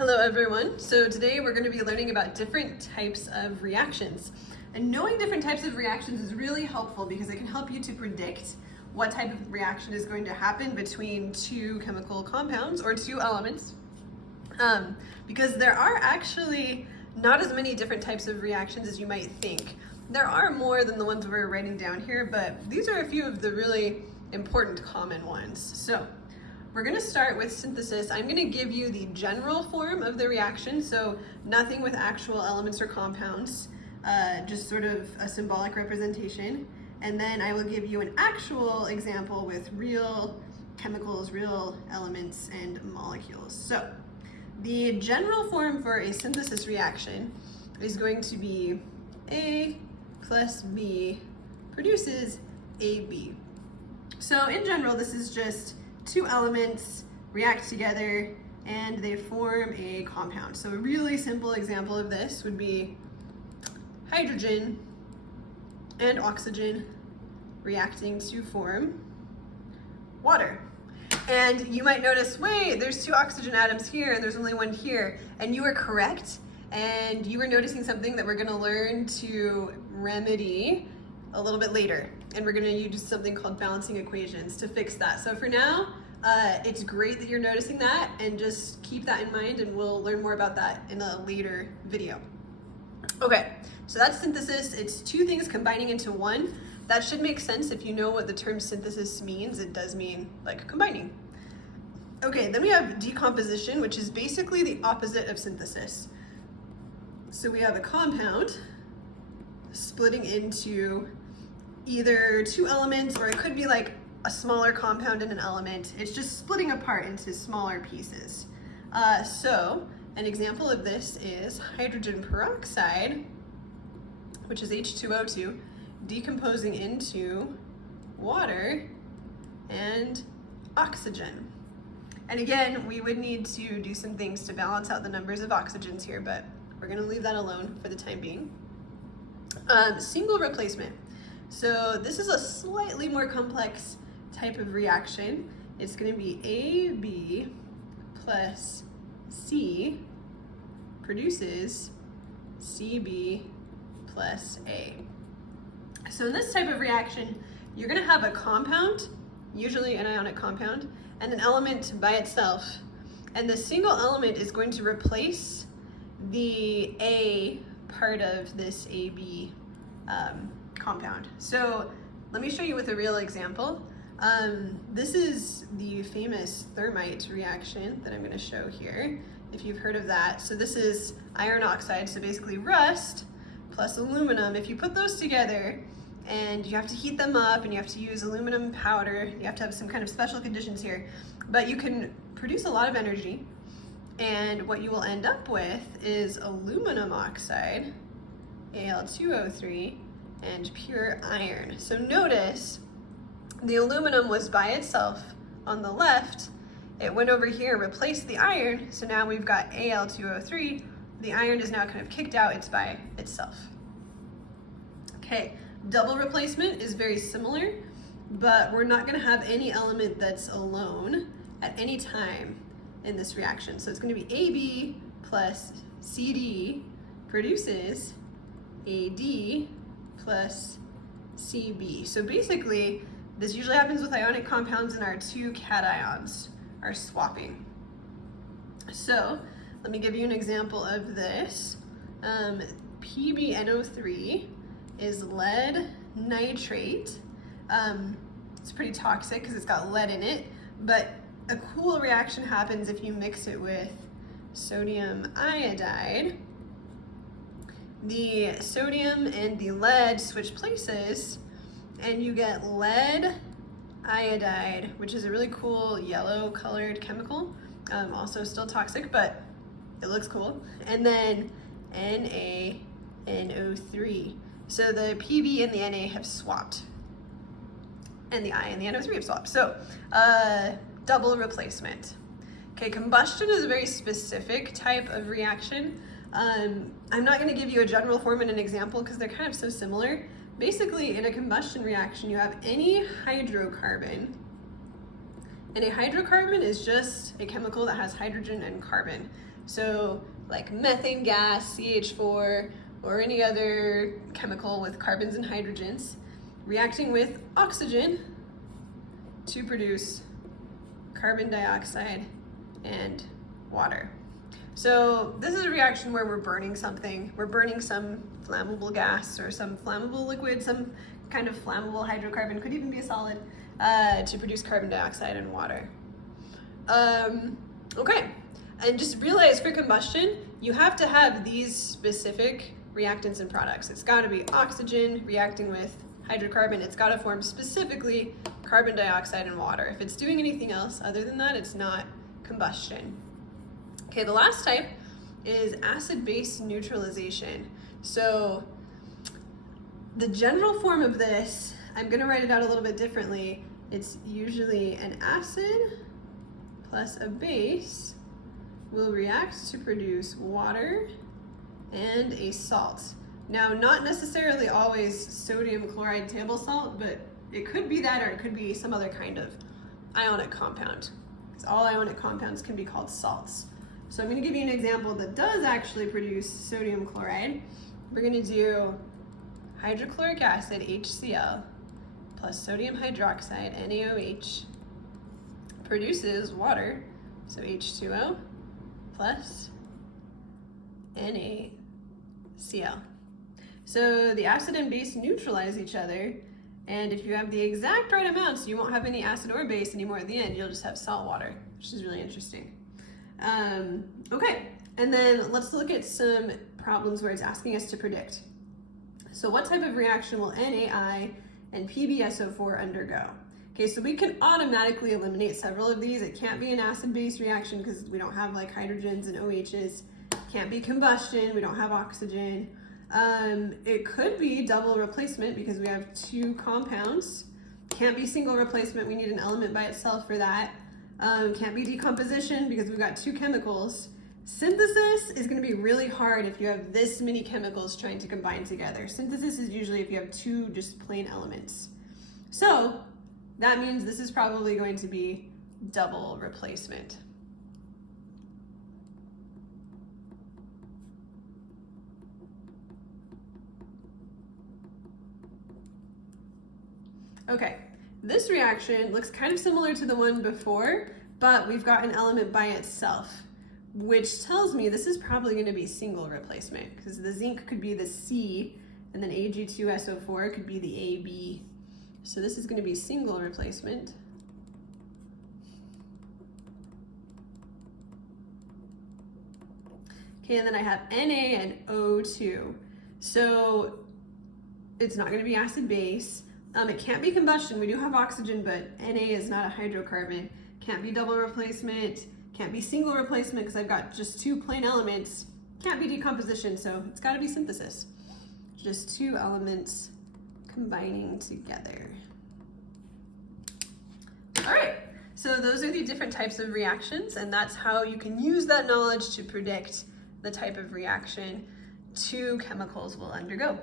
Hello everyone. So today we're going to be learning about different types of reactions. And knowing different types of reactions is really helpful because it can help you to predict what type of reaction is going to happen between two chemical compounds or two elements. Because there are actually not as many different types of reactions as you might think. There are more than the ones we're writing down here, but these are a few of the really important common ones. So we're going to start with synthesis. I'm going to give you the general form of the reaction, so nothing with actual elements or compounds, just sort of a symbolic representation. And then I will give you an actual example with real chemicals, real elements, and molecules. So the general form for a synthesis reaction is going to be A plus B produces AB. So in general, this is just two elements react together and they form a compound. So a really simple example of this would be hydrogen and oxygen reacting to form water. And you might notice, wait, there's two oxygen atoms here and there's only one here. And you were correct. And you were noticing something that we're going to learn to remedy a little bit later. And we're going to use something called balancing equations to fix that. So for now, it's great that you're noticing that, and just keep that in mind, and we'll learn more about that in a later video. Okay, so that's synthesis. It's two things combining into one. That should make sense if you know what the term synthesis means. It does mean like combining. Okay, then we have decomposition, which is basically the opposite of synthesis. So we have a compound splitting into either two elements, or it could be like a smaller compound and an element. It's just splitting apart into smaller pieces. So an example of this is hydrogen peroxide, which is H2O2, decomposing into water and oxygen. And again, we would need to do some things to balance out the numbers of oxygens here, but we're going to leave that alone for the time being. Single replacement. So this is a slightly more complex type of reaction. It's going to be AB plus C produces CB plus A. So in this type of reaction, you're going to have a compound, usually an ionic compound, and an element by itself. And the single element is going to replace the A part of this AB compound. So let me show you with a real example. This is the famous thermite reaction that I'm going to show here, if you've heard of that. So this is iron oxide, so basically rust plus aluminum. If you put those together and you have to heat them up and you have to use aluminum powder, you have to have some kind of special conditions here, but you can produce a lot of energy, and what you will end up with is aluminum oxide, Al2O3, and pure iron. So notice the aluminum was by itself on the left. It went over here, replaced the iron, so now we've got Al2O3. The iron is now kind of kicked out, it's by itself. Okay, double replacement is very similar, but we're not going to have any element that's alone at any time in this reaction. So it's going to be AB plus CD produces AD plus CB. So basically, this usually happens with ionic compounds, and our two cations are swapping. So let me give you an example of this. PbNO3 is lead nitrate. It's pretty toxic because it's got lead in it, but a cool reaction happens if you mix it with sodium iodide. The sodium and the lead switch places, and you get lead iodide, which is a really cool yellow colored chemical. Also still toxic, but it looks cool. And then NaNO3. So the Pb and the Na have swapped, and the I and the NO3 have swapped. So double replacement. Okay, combustion is a very specific type of reaction. I'm not going to give you a general form and an example because they're kind of so similar. Basically, in a combustion reaction, you have any hydrocarbon And a hydrocarbon is just a chemical that has hydrogen and carbon. So like methane gas, CH4, or any other chemical with carbons and hydrogens reacting with oxygen to produce carbon dioxide and water. So this is a reaction where we're burning something. We're burning some flammable gas or some flammable liquid, some kind of flammable hydrocarbon, could even be a solid, to produce carbon dioxide and water. Okay, and just realize for combustion, you have to have these specific reactants and products. It's gotta be oxygen reacting with hydrocarbon. It's gotta form specifically carbon dioxide and water. If it's doing anything else other than that, it's not combustion. Okay, the last type is acid-base neutralization. So the general form of this, I'm gonna write it out a little bit differently. It's usually an acid plus a base will react to produce water and a salt. Now, not necessarily always sodium chloride table salt, but it could be that, or it could be some other kind of ionic compound, because all ionic compounds can be called salts. So I'm going to give you an example that does actually produce sodium chloride. We're going to do hydrochloric acid, HCl, plus sodium hydroxide, NaOH, produces water, so H2O, plus NaCl. So the acid and base neutralize each other, and if you have the exact right amounts, you won't have any acid or base anymore at the end. You'll just have salt water, which is really interesting. Okay, and then let's look at some problems where it's asking us to predict. So what type of reaction will NaI and PbSO4 undergo? Okay, so we can automatically eliminate several of these. It can't be an acid-base reaction because we don't have like hydrogens and OHs. Can't be combustion, we don't have oxygen. It could be double replacement because we have two compounds. Can't be single replacement, we need an element by itself for that. Can't be decomposition because we've got two chemicals. Synthesis is going to be really hard if you have this many chemicals trying to combine together. Synthesis is usually if you have two just plain elements. So that means this is probably going to be double replacement. Okay, this reaction looks kind of similar to the one before, but we've got an element by itself, which tells me this is probably going to be single replacement because the zinc could be the C and then Ag2SO4 could be the AB. So this is going to be single replacement. Okay, and then I have Na and O2. So it's not going to be acid-base. It can't be combustion. We do have oxygen, but Na is not a hydrocarbon. Can't be double replacement. Can't be single replacement because I've got just two plain elements. Can't be decomposition, so it's got to be synthesis. Just two elements combining together. All right, so those are the different types of reactions, and that's how you can use that knowledge to predict the type of reaction two chemicals will undergo.